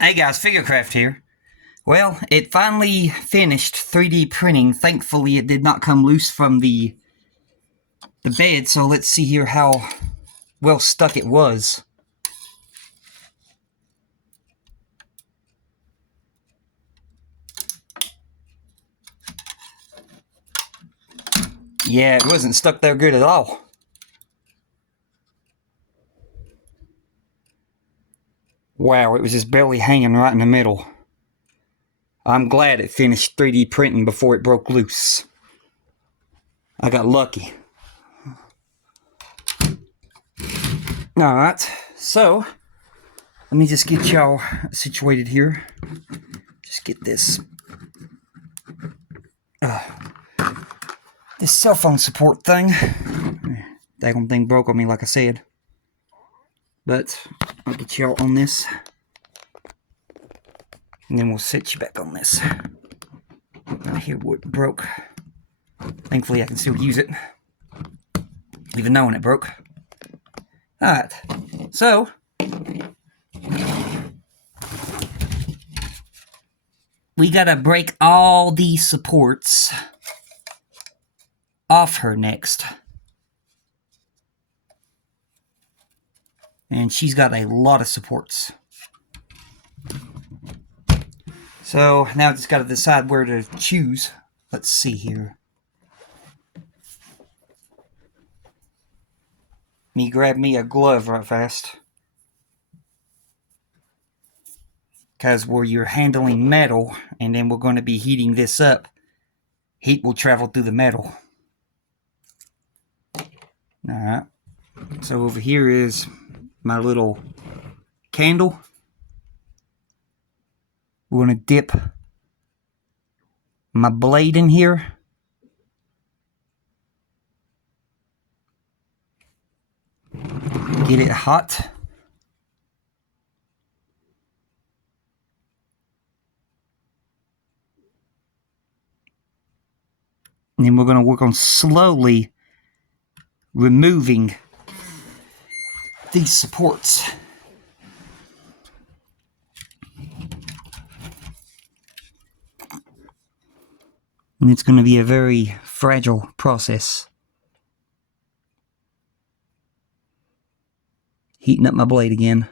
Hey guys, Figurecraft here. Well, it finally finished 3D printing. Thankfully, it did not come loose from the bed, so let's see here how well stuck it was. Yeah, it wasn't stuck there good at all. Wow, it was just barely hanging right in the middle. I'm glad it finished 3D printing before it broke loose. I got lucky. Alright, so let me just get y'all situated here. Just get this this cell phone support thing. That thing broke on me, like I said. But I'll get y'all on this, and then we'll set you back on this. Right here, what broke. Thankfully, I can still use it, even knowing it broke. Alright, so we gotta break all these supports off her next. And she's got a lot of supports. So now I just gotta decide where to choose. Let's see here. Me grab me a glove right fast. Because where you're handling metal, and then we're going to be heating this up, heat will travel through the metal. Alright, so over here is my little candle. We're going to dip my blade in here. Get it hot. And then we're going to work on slowly removing these supports. And it's going to be a very fragile process. Heating up my blade again.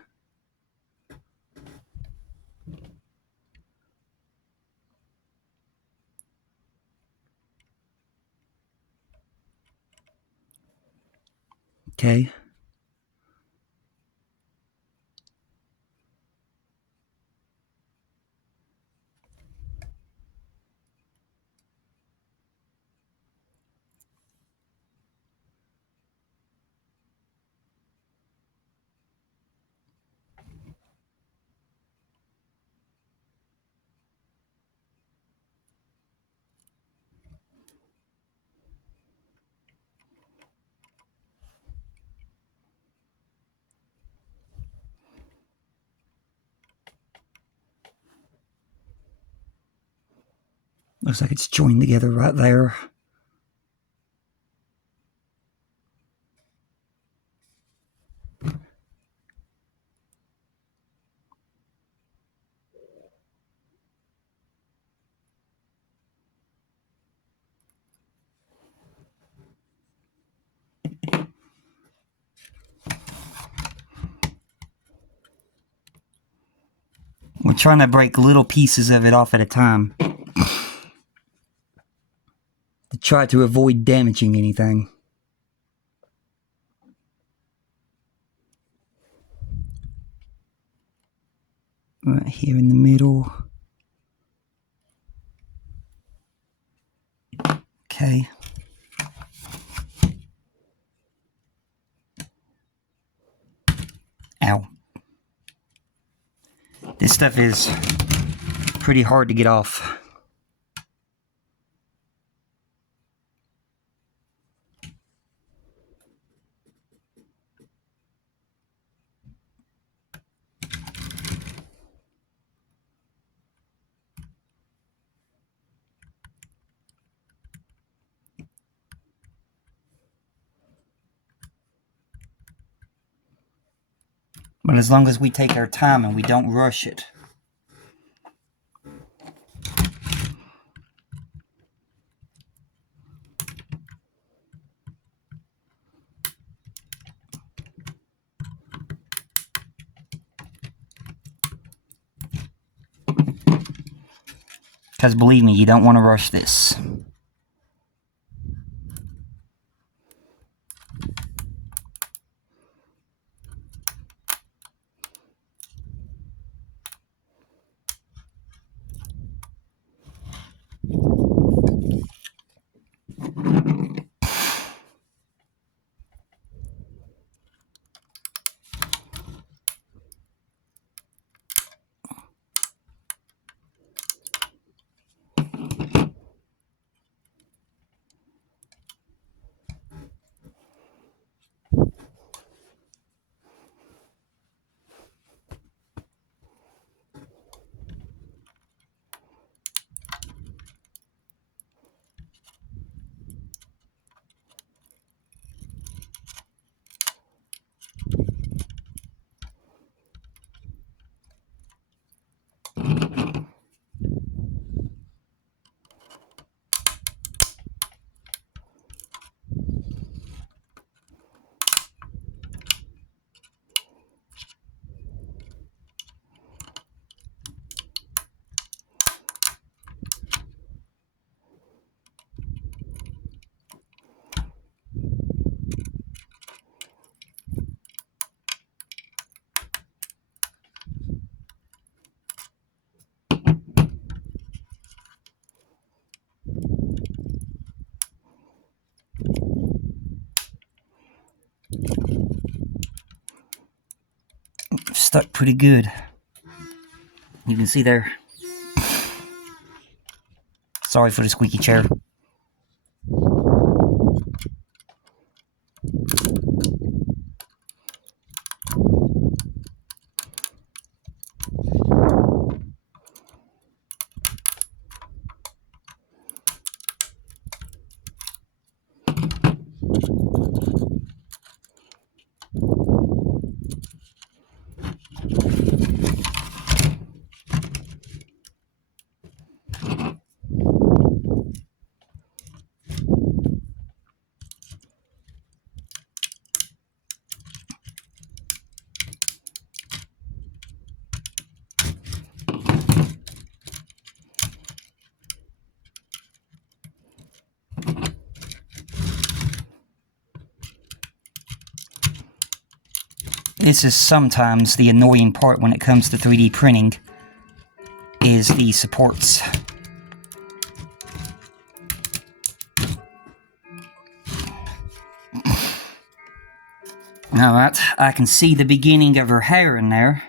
Okay. Looks like it's joined together right there. We're trying to break little pieces of it off at a time to try to avoid damaging anything. Right here in the middle. Okay. Ow. This stuff is pretty hard to get off. But as long as we take our time and we don't rush it, because believe me, you don't want to rush this. Stuck pretty good. You can see there. Sorry for the squeaky chair. This is sometimes the annoying part when it comes to 3D printing, is the supports. Alright, I can see the beginning of her hair in there.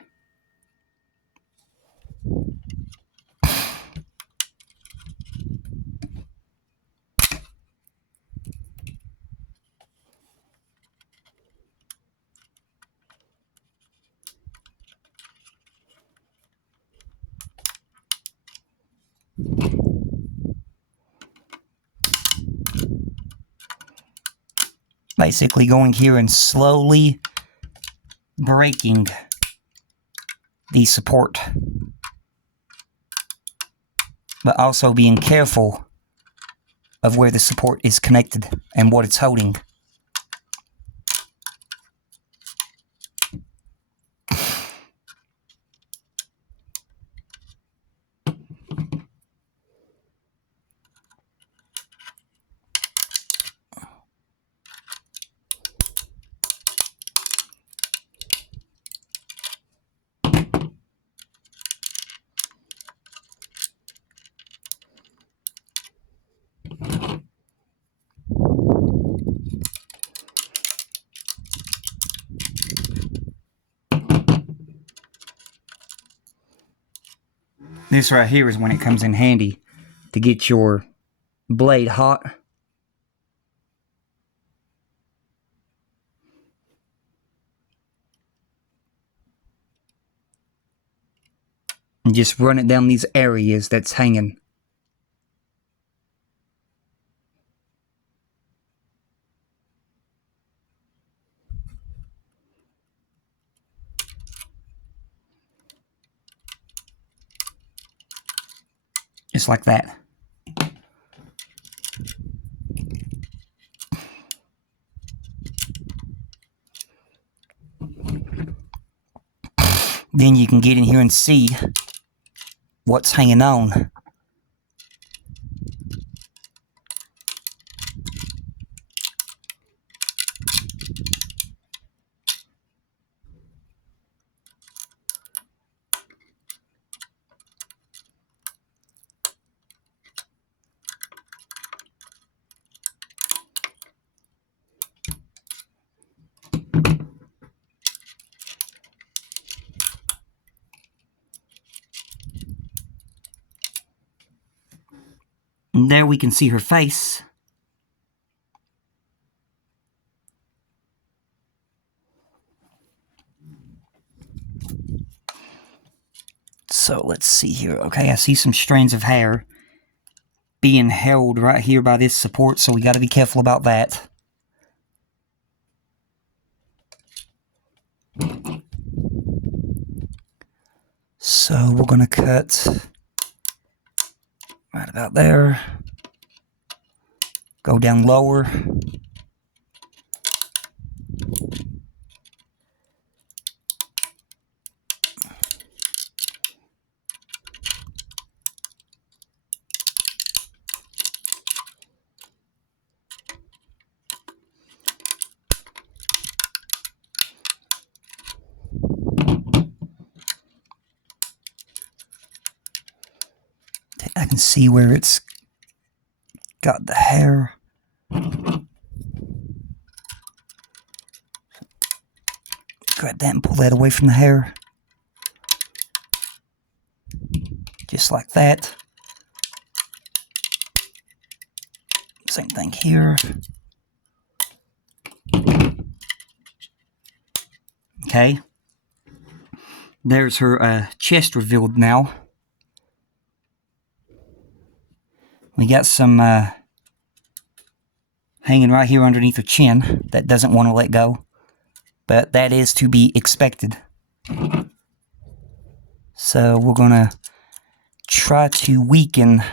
Basically going here and slowly breaking the support, but also being careful of where the support is connected and what it's holding. This right here is when it comes in handy to get your blade hot. And just run it down these areas that's hanging. Just like that. Then you can get in here and see what's hanging on. And there we can see her face. So let's see here. Okay, I see some strands of hair being held right here by this support, so we got to be careful about that. So we're going to cut right about there. Go down lower. I can see where it's got the hair. Grab that and pull that away from the hair. Just like that. Same thing here. Okay. There's her chest revealed now. We got some hanging right here underneath her chin that doesn't want to let go. But that is to be expected. So we're going to try to weaken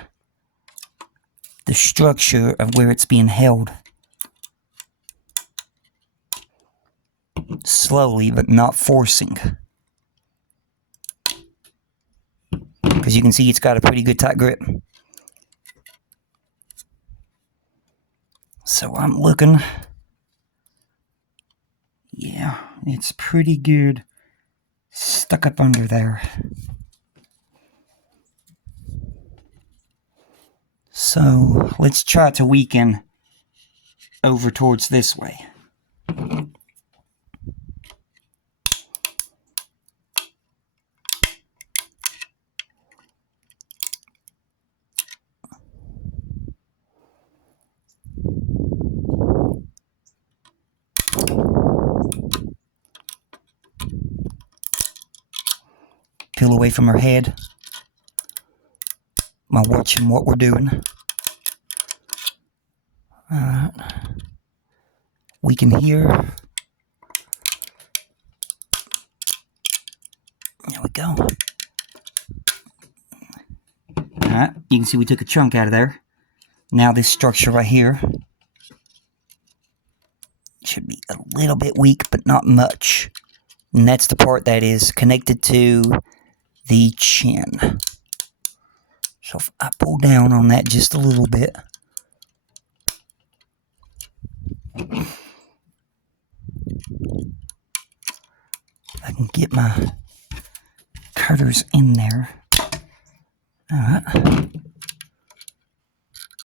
the structure of where it's being held. Slowly, but not forcing. Because you can see it's got a pretty good tight grip. So I'm looking. Yeah, it's pretty good stuck up under there. So let's try to weaken over towards this way. Peel away from her head. Am I watching what we're doing? Alright. We can hear. There we go. Alright, you can see we took a chunk out of there. Now this structure right here should be a little bit weak, but not much. And that's the part that is connected to the chin. So if I pull down on that just a little bit, I can get my cutters in there. Alright.